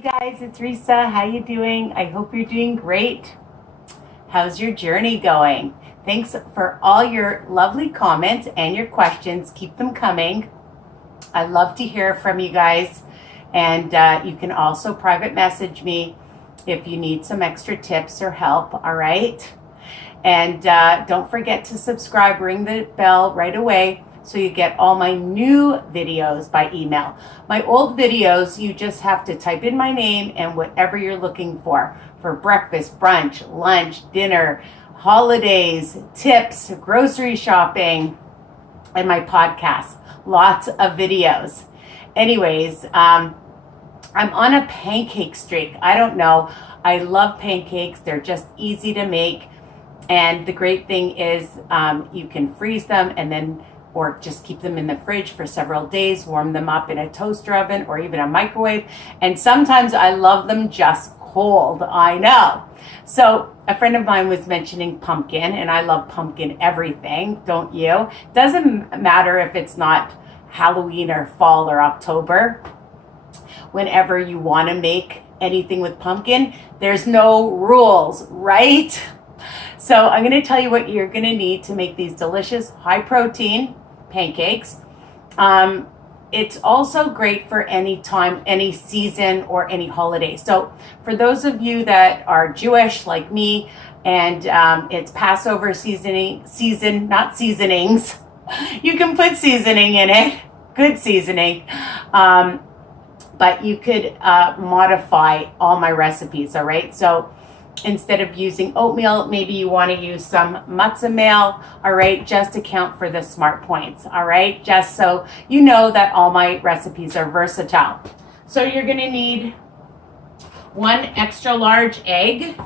Hey guys, it's Risa. How you doing? I hope you're doing great. How's your journey going? Thanks for all your lovely comments and your questions. Keep them coming. I love to hear from you guys. And you can also private message me if you need some extra tips or help, all right? And don't forget to subscribe, ring the bell right away so you get all my new videos by email. My old videos, you just have to type in my name and whatever you're looking for breakfast, brunch, lunch, dinner, holidays, tips, grocery shopping, and my podcast. Lots of videos. Anyways, I'm on a pancake streak. I don't know. I love pancakes. They're just easy to make. And the great thing is you can freeze them and then or just keep them in the fridge for several days, warm them up in a toaster oven or even a microwave. And sometimes I love them just cold, I know. So a friend of mine was mentioning pumpkin, and I love pumpkin everything, don't you? Doesn't matter if it's not Halloween or fall or October. Whenever you want to make anything with pumpkin, there's no rules, right? So I'm going to tell you what you're going to need to make these delicious high protein pancakes. It's also great for any time, any season, or any holiday. So for those of you that are Jewish like me, and it's Passover season, not seasonings. You can put seasoning in it, good seasoning. But you could modify all my recipes, all right? So instead of using oatmeal, maybe you want to use some matzah meal, all right, just to count for the smart points, all right, just so you know that all my recipes are versatile. So you're going to need 1 extra large egg.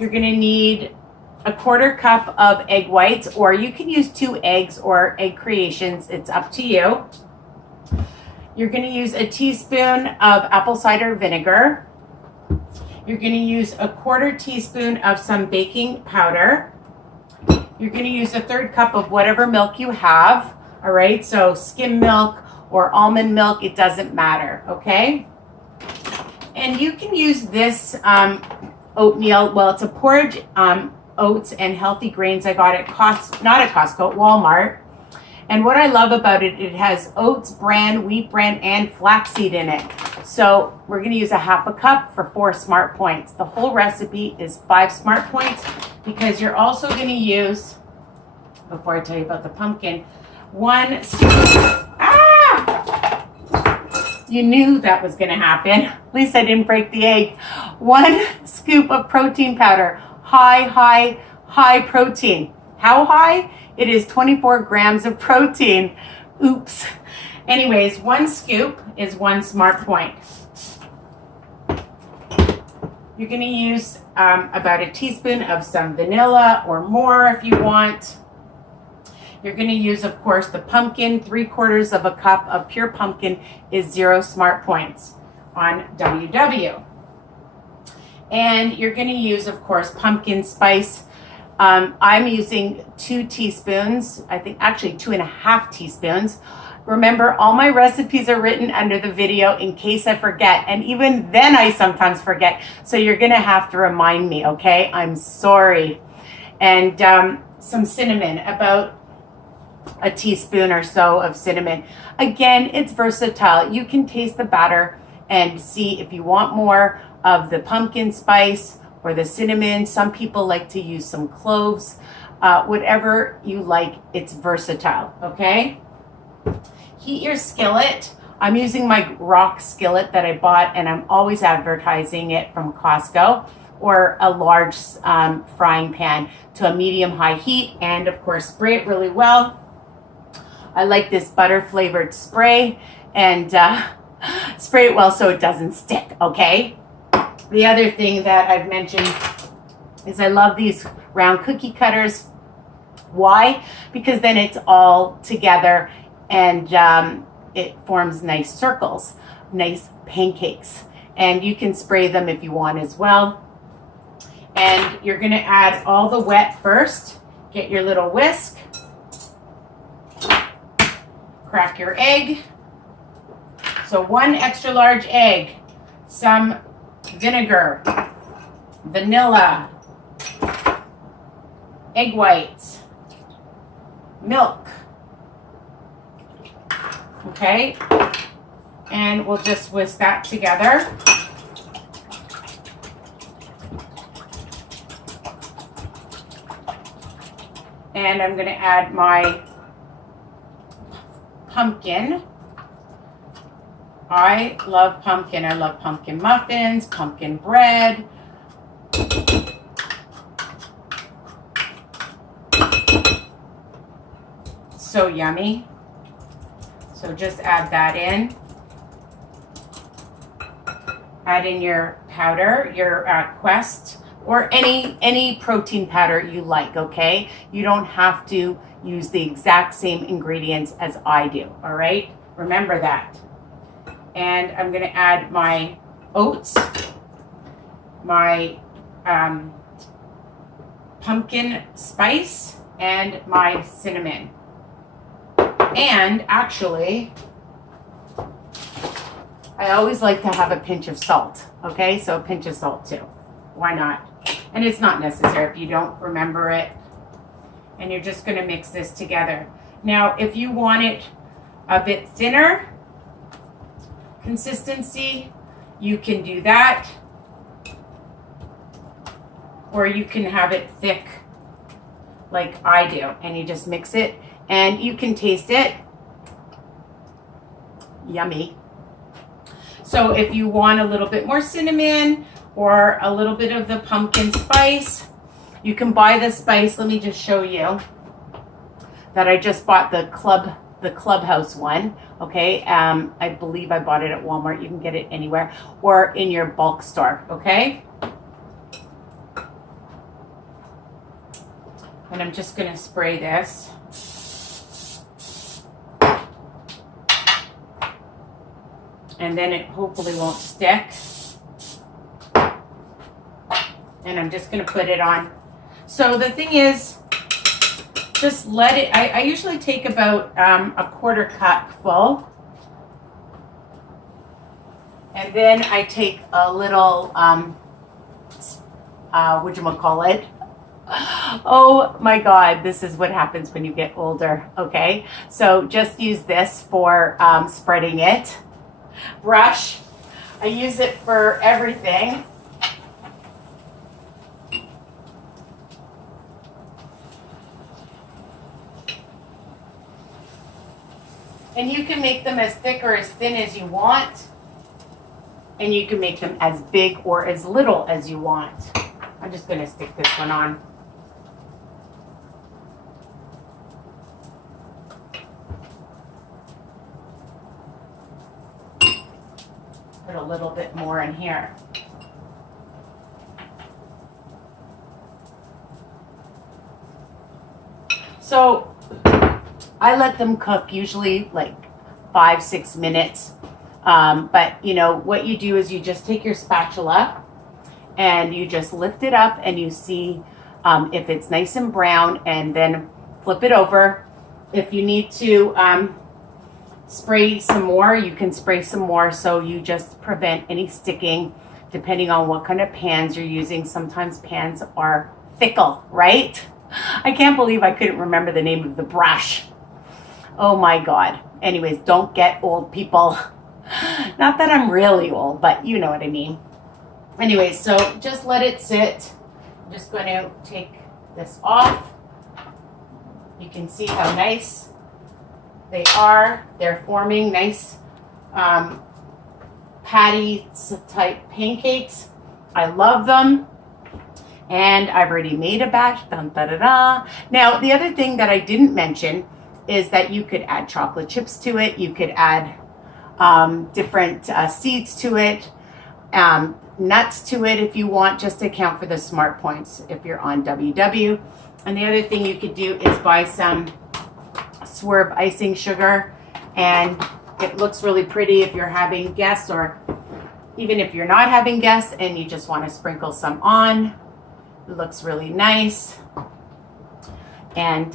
You're going to need a 1/4 cup of egg whites, or you can use 2 eggs or egg creations. It's up to you. You're going to use a teaspoon of apple cider vinegar. You're going to use a 1/4 teaspoon of some baking powder. You're going to use a 1/3 cup of whatever milk you have. All right, so skim milk or almond milk, it doesn't matter, okay? And you can use this oatmeal. Well, it's a porridge, oats and healthy grains. I got it not at Costco, at Walmart. And what I love about it, it has oats bran, wheat bran, and flaxseed in it. So we're going to use a 1/2 cup for 4 smart points. The whole recipe is 5 smart points because you're also going to use, before I tell you about the pumpkin, 1 scoop. You knew that was going to happen. At least I didn't break the egg. 1 scoop of protein powder. High protein. How high? It is 24 grams of protein. Oops. Anyways, 1 scoop is 1 smart point. You're going to use about a teaspoon of some vanilla or more if you want. You're going to use, of course, the pumpkin. 3/4 of a cup of pure pumpkin is 0 smart points on WW. And you're going to use, of course, pumpkin spice. I'm using 2 teaspoons, I think actually 2.5 teaspoons. Remember, all my recipes are written under the video in case I forget. And even then I sometimes forget. So you're going to have to remind me, okay? I'm sorry. And some cinnamon, about a teaspoon or so of cinnamon. Again, it's versatile. You can taste the batter and see if you want more of the pumpkin spice or the cinnamon. Some people like to use some cloves. Whatever you like, it's versatile, okay? Heat your skillet. I'm using my rock skillet that I bought, and I'm always advertising it from Costco, or a large frying pan to a medium-high heat, and of course, spray it really well. I like this butter-flavored spray, and spray it well so it doesn't stick, okay? The other thing that I've mentioned is I love these round cookie cutters. Why? Because then it's all together and it forms nice circles, nice pancakes. And you can spray them if you want as well. And you're going to add all the wet first. Get your little whisk. Crack your egg. So 1 extra large egg. some vinegar, vanilla, egg whites, milk. Okay, and we'll just whisk that together. And I'm going to add my pumpkin. I love pumpkin. I love pumpkin muffins, pumpkin bread. So yummy. So just add that in. Add in your powder, your Quest, or any protein powder you like, okay? You don't have to use the exact same ingredients as I do, all right? Remember that. And I'm gonna add my oats, my pumpkin spice, and my cinnamon. And actually, I always like to have a pinch of salt, okay? So a pinch of salt too. Why not? And it's not necessary if you don't remember it. And you're just gonna mix this together. Now, if you want it a bit thinner consistency, you can do that. Or you can have it thick like I do. And you just mix it and you can taste it. Yummy. So if you want a little bit more cinnamon or a little bit of the pumpkin spice, you can buy the spice. Let me just show you that I just bought the Clubhouse one. Okay, I believe I bought it at Walmart. You can get it anywhere or in your bulk store. Okay, and I'm just gonna spray this. And then it hopefully won't stick. And I'm just gonna put it on. So the thing is, just let it, I usually take about a quarter cup full. And then I take a little, whatchamacallit? Oh my God, this is what happens when you get older, okay? So just use this for spreading it. Brush, I use it for everything. And you can make them as thick or as thin as you want. And you can make them as big or as little as you want. I'm just going to stick this one on. Put a little bit more in here. So I let them cook usually like 5-6 minutes. But you know, what you do is you just take your spatula and you just lift it up and you see if it's nice and brown, and then flip it over. If you need to spray some more, you can spray some more, so you just prevent any sticking depending on what kind of pans you're using. Sometimes pans are fickle, right? I can't believe I couldn't remember the name of the brush. Oh my God. Anyways, don't get old, people. Not that I'm really old, but you know what I mean. Anyways, so just let it sit. I'm just going to take this off. You can see how nice they are. They're forming nice patty type pancakes. I love them. And I've already made a batch. Dun, da, da, da. Now, the other thing that I didn't mention is that you could add chocolate chips to it. You could add different seeds to it, nuts to it if you want, just to account for the smart points if you're on WW. And the other thing you could do is buy some Swerve icing sugar, and it looks really pretty if you're having guests, or even if you're not having guests and you just want to sprinkle some on. It looks really nice, and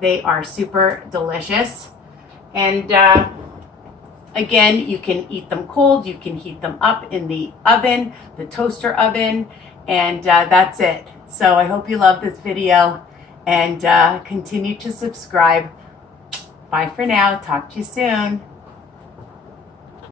they are super delicious. And Again, you can eat them cold, you can heat them up in the oven, the toaster oven, and that's it. So I hope you love this video and continue to subscribe. Bye for now. Talk to you soon.